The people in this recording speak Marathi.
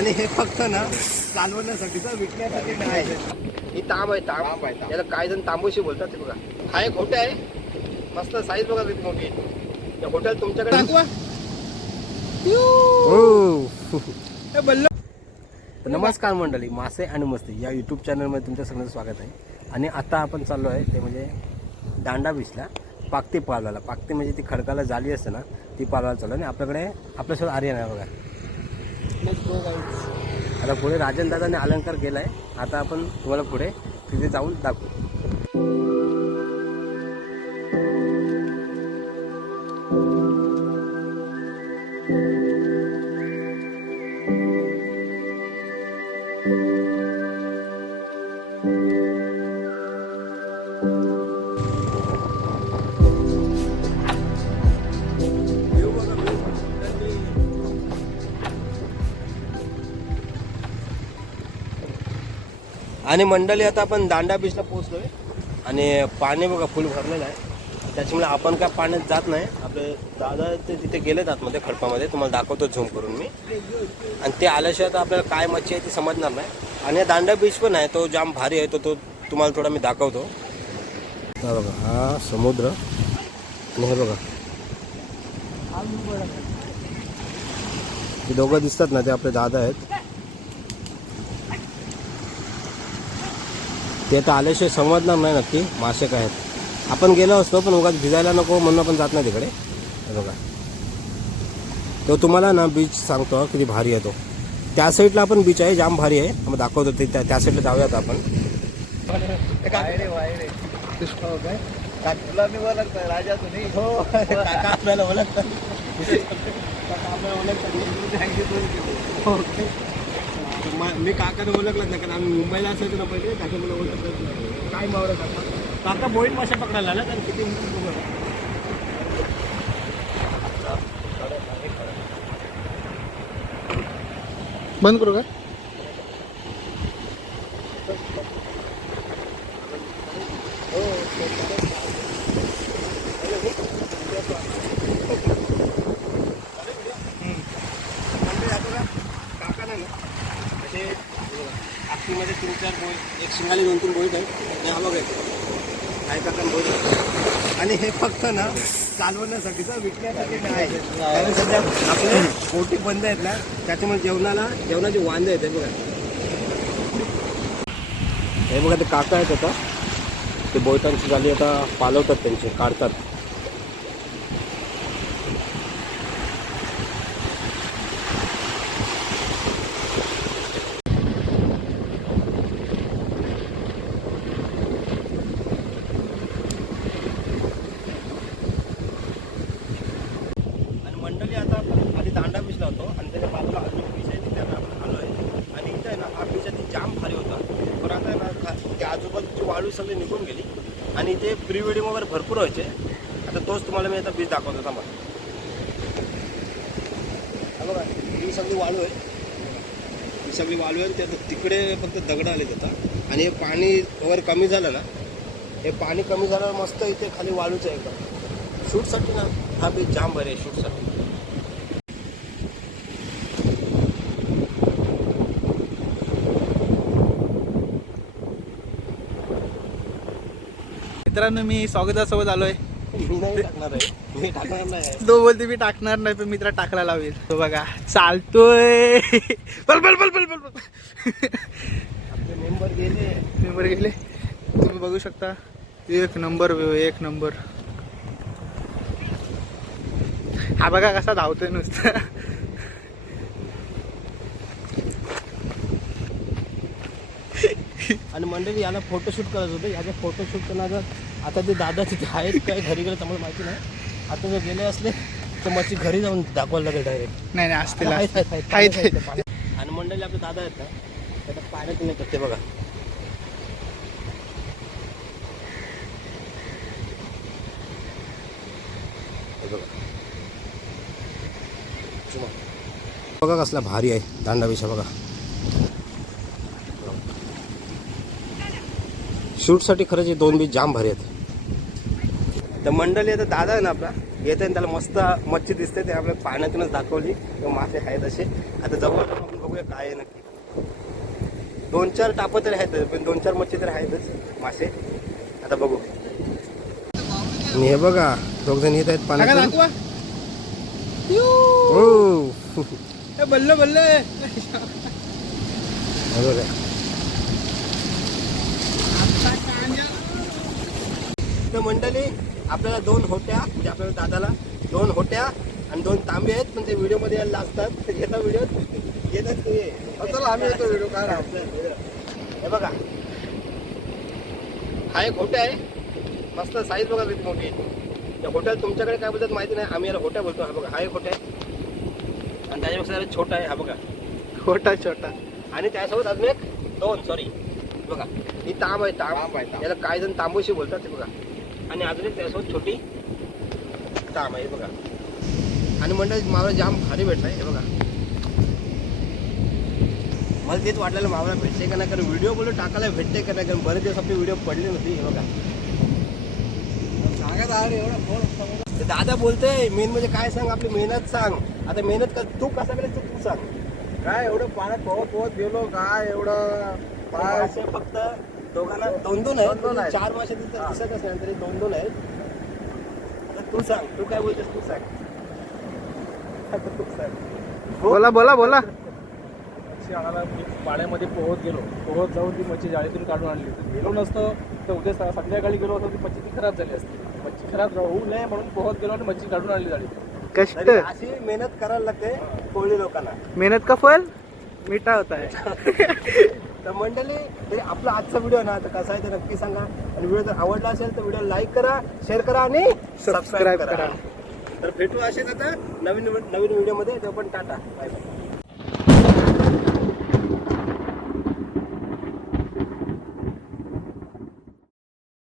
आणि हे फक्त ना चालवण्यासाठीचा विकण्यासाठी नाही. ही तांब आहे, तांब आहे. याला काय जण तांबूशी बोलतात ते बघा. हा एक होटे आहे, मस्त साईज बघा किती मोठी आहे. या होटेल तुमच्याकडे दाखवा. नमस्कार मंडळी, मासे आणि मस्ती या यूट्यूब चॅनलमध्ये तुमच्या सगळ्यांचं स्वागत आहे. आणि आता आपण चाललो आहे ते म्हणजे दांडा बीचला पाकती पालवायला. पाकती म्हणजे ती खडकाला जाली असते ना, ती पालवायला चालू. आणि आपल्याकडे आपल्यासोबत आर्यन आहे बघा. आता पुढे राजन दादाने अलंकार केला आहे. आता आपण तुम्हाला पुढे तिथे जाऊन दाखवू. आणि मंडळी आता आपण दांडा बीचला पोहोचलोय आणि पाणी बघा फुल भरलेलं आहे. त्याच्यामुळे आपण काय पाण्यात जात नाही. आपले दादा ते तिथे गेलेत आतमध्ये खडपामध्ये, तुम्हाला दाखवतो झूम करून मी. आणि ते आल्याशिवाय तर आपल्याला काय मच्छी आहे ती समजणार नाही. आणि दांडा बीच पण आहे, तो जाम भारी आहे. तो तुम्हाला थोडा मी दाखवतो. हा बघा, हा समुद्र. आणि हे बघा ते दोघं दिसतात ना, ते आपले दादा आहेत. ते तर आल्याशिवाय समजणार नाही नक्की मासे काय आहेत. आपण गेलो असतो पण उगाच भिजायला नको म्हणून आपण जात नाही तिकडे. बघा तो तुम्हाला ना बीच सांगतो किती भारी आहे. तो त्या साईडला आपण बीच आहे, जाम भारी आहे. मग दाखवतो ते त्या साईडला जाऊयात आपण. राजा तुम्ही हो काका आपल्याला ओळखतात. मी काकाने ओळखलंच नाही, कारण आम्ही मुंबईला असायचो ना पहिले. काका मला ओळखलंच नाही. काय मावळं काका, काका बोईट मासे पकडायला आला. तर किती बंद करू का? मध्ये 3-4 बोट, एक शिंगाली 2-3 बोट आहेत. हा बघा काय काका बोट. आणि हे फक्त ना चालवण्यासाठीचा विकण्यासाठी नाही. कारण सध्या आपले बोटी बंद आहेत ना, त्याच्यामुळे जेवणाचे वांदे आहेत. बघा हे बघा, ते काका आहेत आता. ते बोटांची जाळी आता पालवतात, त्यांचे काढतात. मंडळी आता आपण आधी दांडा बीचला होतो आणि त्याच्या बाजूला अजून बीच आहे, तिथे आपण आलो आहे. आणि इथं आहे ना, हा बीच आधी जाम भारी होता. पण आता ना त्या आजूबाजूची वाळू सगळी निघून गेली आणि इथे प्री वेडिंग वगैरे भरपूर व्हायचे. आता तोच तुम्हाला मी आता बीच दाखवतो. थांबा, बघा ही सगळी वाळू आहे. ही सगळी वाळू आहे. त्यात तिकडे फक्त दगड आलेत आता. आणि हे पाणी वगैरे कमी झालं ना, हे पाणी कमी झाल्यावर मस्त इथे खाली वाळूच आहे एकदम. शूटसाठी ना हा बीच जाम भारी आहे, शूटसाठी. मित्रांनो, मी स्वागतासोबत आलोय. मी नाही टाकणार आहे, मी टाकणार नाही. तो बोलते मी टाकणार नाही, पण मित्र टाकला लावेल. तो बघा चालतोय. बल बल बल बल बल बल. आपले मेंबर गेले. तुम्ही बघू शकता. एक नंबर, एक नंबर. हा बघा कसा धावतोय नुसतं. आणि मंडळी याला फोटोशूट करायचं होतं. याचा फोटोशूट करणार. आता ते दादा तिथे आहेत काय, घरी गेलं त्यामुळे माहिती नाही. आता जर गेले असले तर मच्छी घरी जाऊन दाखवायला लागेल डायरेक्ट. नाही असतील. आणि मंडळी आपले दादा आहेत ना, त्याच्या पाण्यात नाही करते बघा. बघा कसला भारी आहे दांडा बीच. बघा शूटसाठी खरंच हे 2 बीच जाम भारी आहेत. तर मंडळी आता दादा आहे ना आपला, येते आणि त्याला मस्त मच्छी दिसते ते आपल्या पाण्यातूनच दाखवली किंवा मासे आहेत असे. आता जवळ जाऊन आपण बघूया काय आहे नक्की. 2-4 टापं तरी आहेत पण 2-4 मच्छी तरी आहेतच मासे. आता बघू. आणि हे बघा दोघ जण येत आहेत पाण्यातून. हो बल्ले बल्ले. बरोबर. तर मंडळी आपल्याला 2 होट्या म्हणजे आपल्याला दादाला 2 होट्या आणि 2 तांबे आहेत पण ते व्हिडिओ मध्ये यायला लागतात. येता व्हिडिओ येतात ते. चला आम्ही येतो व्हिडिओ काय हे बघा हा एक होट्या आहे. मस्त साईज बघा किती मोठी आहे. त्या होट्याला तुमच्याकडे काय बोलतात माहिती नाही. आम्ही याला होट्या बोलतो. हा बघा हा एक होट्या आहे आणि त्याच्यापेक्षा जरा छोटा आहे. हा बघा छोटा छोटा. आणि त्यासोबत अजून एक 2 सॉरी बघा ही तांब आहे. तांब आहे याला काय जण तांबूशी बोलतात ते बघा. आणि अजून एक त्यासोबत छोटी तांब आहे बघा. आणि मंडळी मावळा जाम भारी भेटलाय. हे बघा मला तेच वाटलेलं मावळा भेटते का नाही कारण व्हिडिओ बोलून टाकायला भेटते का नाही कारण बरेच दिवस आपली व्हिडिओ पडली नव्हती. हे बघा ते दादा बोलते मेन म्हणजे काय सांग आपली मेहनत सांग. आता मेहनत कर तू कसा करायचं तू सांग. काय एवढं पाण्यात पोहत गेलो काय एवढं मासे फक्त दोघांना 2-2 आहेत. 4 मासे दिसतच नाही तरी 2-2 आहेत. आता तू सांग तू काय बोलतेस तू सांग. आता तू सांग. बोला बोला बोला. मच्छी आणायला मी पाण्यामध्ये पोहत जाऊन ती मच्छी जाळीतून काढून आणली. गेलो नसतं तर उद्या संध्याकाळी गेलो असतो ती मच्छी ती खराब झाली असती. मच्छी खराब होऊ नये म्हणून पोहत गेलो आणि मच्छी काढून आणली जाळी. कष्ट तरी अशी मेहनत करायला लागते कोळी लोकांना. मेहनत का फल मिठा होता है. तर मंडळी तरी आपला आजचा व्हिडिओ ना आता कसा आहे ते नक्की सांगा. आणि व्हिडिओ जर आवडला असेल तर व्हिडिओ लाईक करा, शेअर करा आणि सबस्क्राईब करा. तर भेटू असेच आता नवीन व्हिडिओ मध्ये. ते पण टाटा बाय बाय.